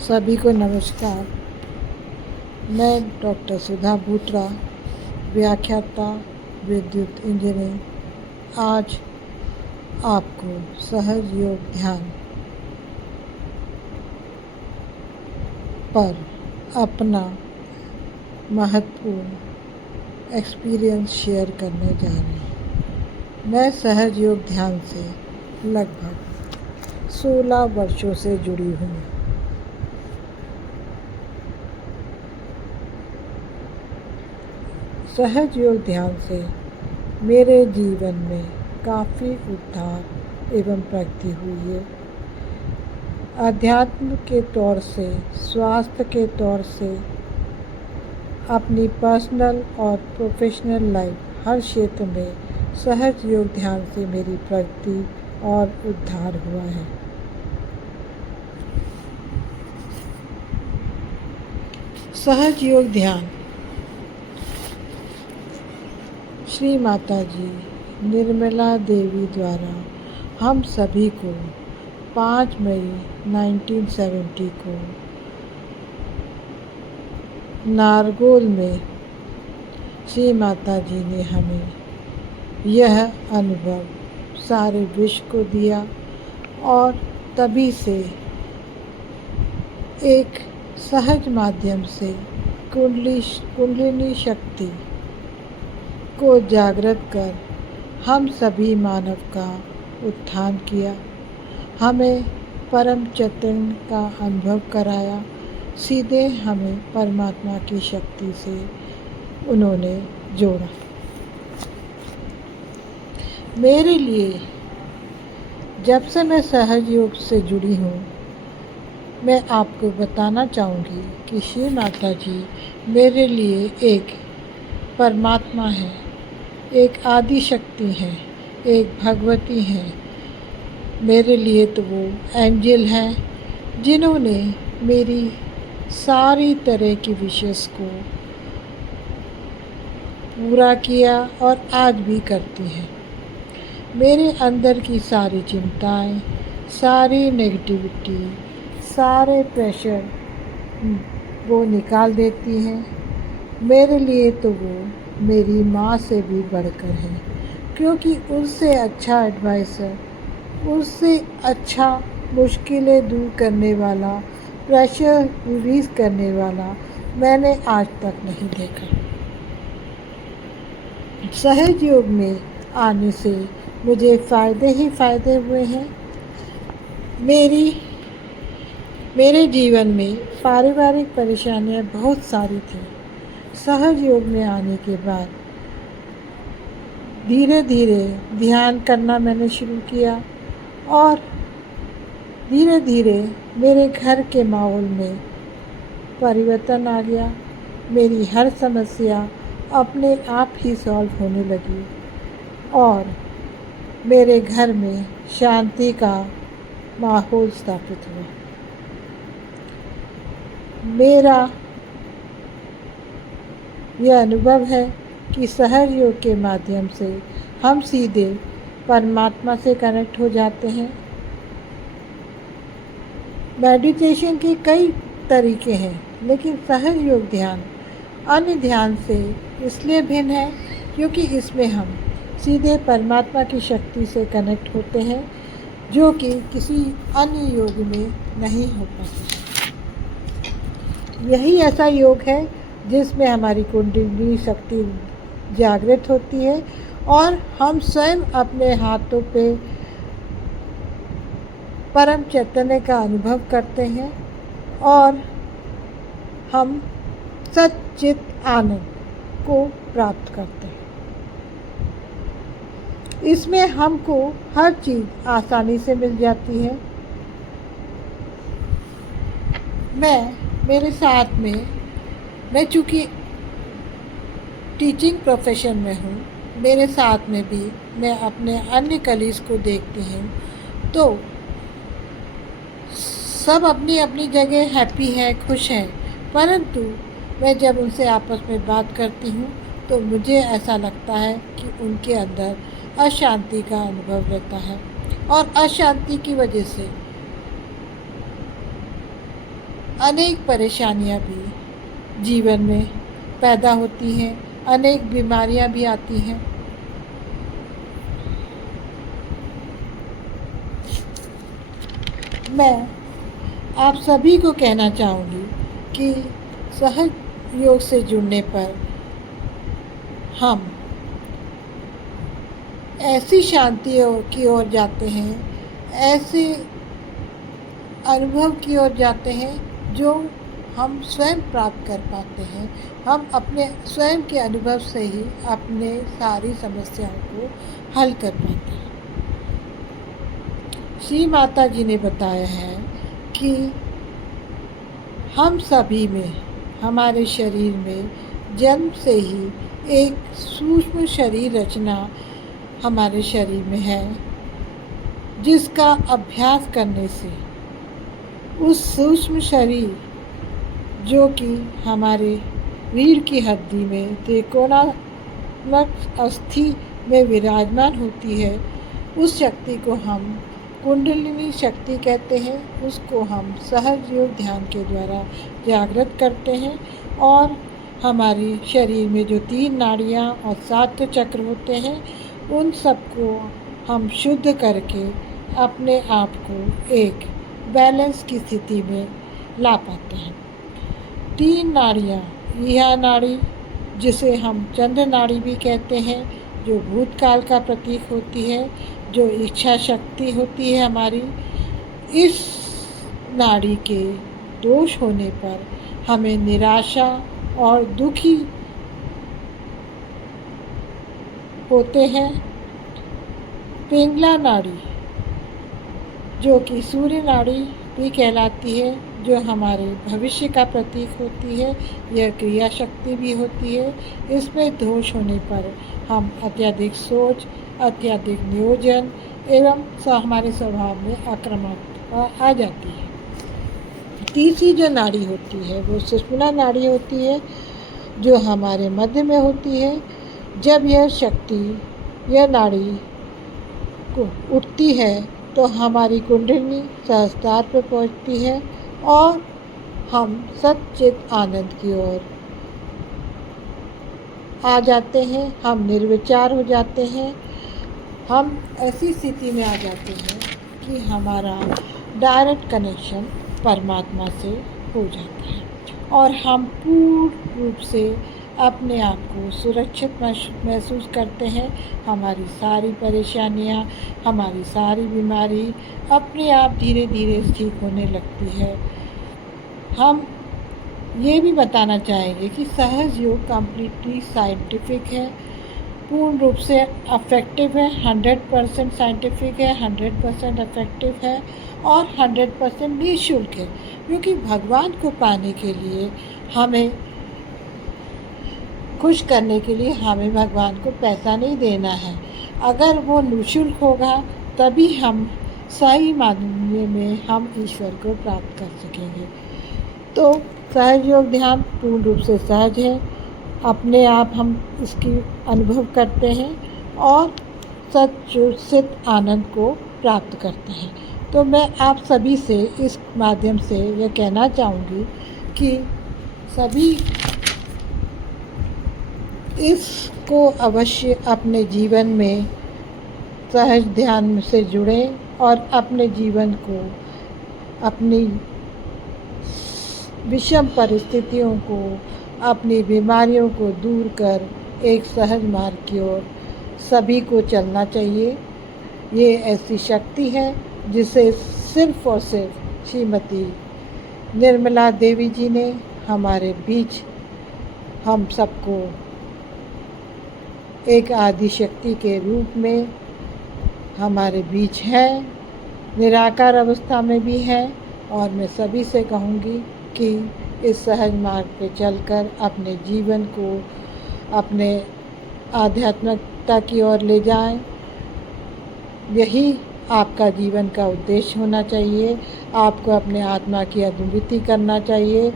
सभी को नमस्कार। मैं डॉक्टर सुधा बूटरा, व्याख्याता विद्युत इंजीनियरिंग, आज आपको सहज योग ध्यान पर अपना महत्वपूर्ण एक्सपीरियंस शेयर करने जा रही हूँ। मैं सहज योग ध्यान से लगभग 16 वर्षों से जुड़ी हूँ। सहज योग ध्यान से मेरे जीवन में काफ़ी उद्धार एवं प्रगति हुई है। अध्यात्म के तौर से, स्वास्थ्य के तौर से, अपनी पर्सनल और प्रोफेशनल लाइफ हर क्षेत्र में सहज योग ध्यान से मेरी प्रगति और उद्धार हुआ है। सहज योग ध्यान श्री माता जी निर्मला देवी द्वारा हम सभी को 5 मई 1970 को नारगोल में श्री माता जी ने हमें यह अनुभव सारे विश्व को दिया और तभी से एक सहज माध्यम से कुंडलिनी शक्ति को जागृत कर हम सभी मानव का उत्थान किया, हमें परम चैतन्य का अनुभव कराया। सीधे हमें परमात्मा की शक्ति से उन्होंने जोड़ा। मेरे लिए जब से मैं सहज योग से जुड़ी हूँ, मैं आपको बताना चाहूँगी कि श्री माता जी मेरे लिए एक परमात्मा है, एक आदि शक्ति है, एक भगवती है। मेरे लिए तो वो एंजल हैं जिन्होंने मेरी सारी तरह की विशेष को पूरा किया और आज भी करती हैं। मेरे अंदर की सारी चिंताएं, सारी नेगेटिविटी, सारे प्रेशर वो निकाल देती हैं। मेरे लिए तो वो मेरी माँ से भी बढ़कर है, क्योंकि उससे अच्छा एडवाइज़र, उससे अच्छा मुश्किलें दूर करने वाला, प्रेशर रिलीज़ करने वाला मैंने आज तक नहीं देखा। सहज योग में आने से मुझे फ़ायदे ही फ़ायदे हुए हैं। मेरे जीवन में पारिवारिक परेशानियां बहुत सारी थी। सहज योग में आने के बाद धीरे धीरे ध्यान करना मैंने शुरू किया और धीरे धीरे मेरे घर के माहौल में परिवर्तन आ गया। मेरी हर समस्या अपने आप ही सॉल्व होने लगी और मेरे घर में शांति का माहौल स्थापित हुआ। मेरा यह अनुभव है कि सहज योग के माध्यम से हम सीधे परमात्मा से कनेक्ट हो जाते हैं। मेडिटेशन के कई तरीके हैं, लेकिन सहज योग ध्यान अन्य ध्यान से इसलिए भिन्न है क्योंकि इसमें हम सीधे परमात्मा की शक्ति से कनेक्ट होते हैं, जो कि किसी अन्य योग में नहीं हो पाता। यही ऐसा योग है जिसमें हमारी कुंडलिनी शक्ति जागृत होती है और हम स्वयं अपने हाथों पे परम चैतन्य का अनुभव करते हैं और हम सच्चित आनंद को प्राप्त करते हैं। इसमें हमको हर चीज़ आसानी से मिल जाती है। मेरे साथ में मैं चूँकि टीचिंग प्रोफेशन में हूँ, मेरे साथ में भी मैं अपने अन्य कलीग्स को देखती हूँ तो सब अपनी अपनी जगह हैप्पी हैं, खुश हैं, परंतु मैं जब उनसे आपस में बात करती हूँ तो मुझे ऐसा लगता है कि उनके अंदर अशांति का अनुभव रहता है और अशांति की वजह से अनेक परेशानियां भी जीवन में पैदा होती हैं, अनेक बीमारियां भी आती हैं। मैं आप सभी को कहना चाहूँगी कि सहज योग से जुड़ने पर हम ऐसी शांति की ओर जाते हैं, ऐसे अनुभव की ओर जाते हैं जो हम स्वयं प्राप्त कर पाते हैं। हम अपने स्वयं के अनुभव से ही अपने सारी समस्याओं को हल कर पाते हैं। श्री माता जी ने बताया है कि हम सभी में, हमारे शरीर में जन्म से ही एक सूक्ष्म शरीर रचना हमारे शरीर में है, जिसका अभ्यास करने से उस सूक्ष्म शरीर जो कि हमारे रीढ़ की हड्डी में त्रिकोणात्मक अस्थि में विराजमान होती है, उस शक्ति को हम कुंडलिनी शक्ति कहते हैं। उसको हम सहज योग ध्यान के द्वारा जागृत करते हैं और हमारी शरीर में जो 3 नाड़ियाँ और 7 चक्र होते हैं, उन सबको हम शुद्ध करके अपने आप को एक बैलेंस की स्थिति में ला पाते हैं। 3 नाड़ियाँ, यह नाड़ी जिसे हम चंद्र नाड़ी भी कहते हैं, जो भूतकाल का प्रतीक होती है, जो इच्छा शक्ति होती है हमारी, इस नाड़ी के दोष होने पर हमें निराशा और दुखी होते हैं। पिंगला नाड़ी जो कि सूर्य नाड़ी भी कहलाती है, जो हमारे भविष्य का प्रतीक होती है, यह क्रिया शक्ति भी होती है। इसमें दोष होने पर हम अत्यधिक सोच, अत्यधिक नियोजन एवं हमारे स्वभाव में आक्रामकता आ जाती है। तीसरी जो नाड़ी होती है वो सुषुम्ना नाड़ी होती है, जो हमारे मध्य में होती है। जब यह शक्ति, यह नाड़ी को उठती है तो हमारी कुंडलिनी सहस्त्रार पर पहुंचती है और हम सच्चित आनंद की ओर आ जाते हैं। हम निर्विचार हो जाते हैं। हम ऐसी स्थिति में आ जाते हैं कि हमारा डायरेक्ट कनेक्शन परमात्मा से हो जाता है और हम पूर्ण रूप से अपने आप को सुरक्षित महसूस करते हैं। हमारी सारी परेशानियां, हमारी सारी बीमारी अपने आप धीरे धीरे ठीक होने लगती है। हम ये भी बताना चाहेंगे कि सहज योग कम्प्लीटली साइंटिफिक है, पूर्ण रूप से अफेक्टिव है, 100% साइंटिफिक है, 100% अफेक्टिव है और 100% निःशुल्क है। क्योंकि भगवान को पाने के लिए, हमें खुश करने के लिए हमें भगवान को पैसा नहीं देना है। अगर वो निःशुल्क होगा तभी हम सही मायने में हम ईश्वर को प्राप्त कर सकेंगे। तो सहज योग ध्यान पूर्ण रूप से सहज है, अपने आप हम इसकी अनुभव करते हैं और सच्चित आनंद को प्राप्त करते हैं। तो मैं आप सभी से इस माध्यम से यह कहना चाहूँगी कि सभी इसको अवश्य अपने जीवन में सहज ध्यान से जुड़ें और अपने जीवन को, अपनी विषम परिस्थितियों को, अपनी बीमारियों को दूर कर एक सहज मार्ग की ओर सभी को चलना चाहिए। ये ऐसी शक्ति है जिसे सिर्फ और सिर्फ श्रीमती निर्मला देवी जी ने हमारे बीच हम सबको एक आदि शक्ति के रूप में हमारे बीच है, निराकार अवस्था में भी है। और मैं सभी से कहूँगी कि इस सहज मार्ग पे चलकर अपने जीवन को अपने आध्यात्मिकता की ओर ले जाएं। यही आपका जीवन का उद्देश्य होना चाहिए। आपको अपने आत्मा की अनुभूति करना चाहिए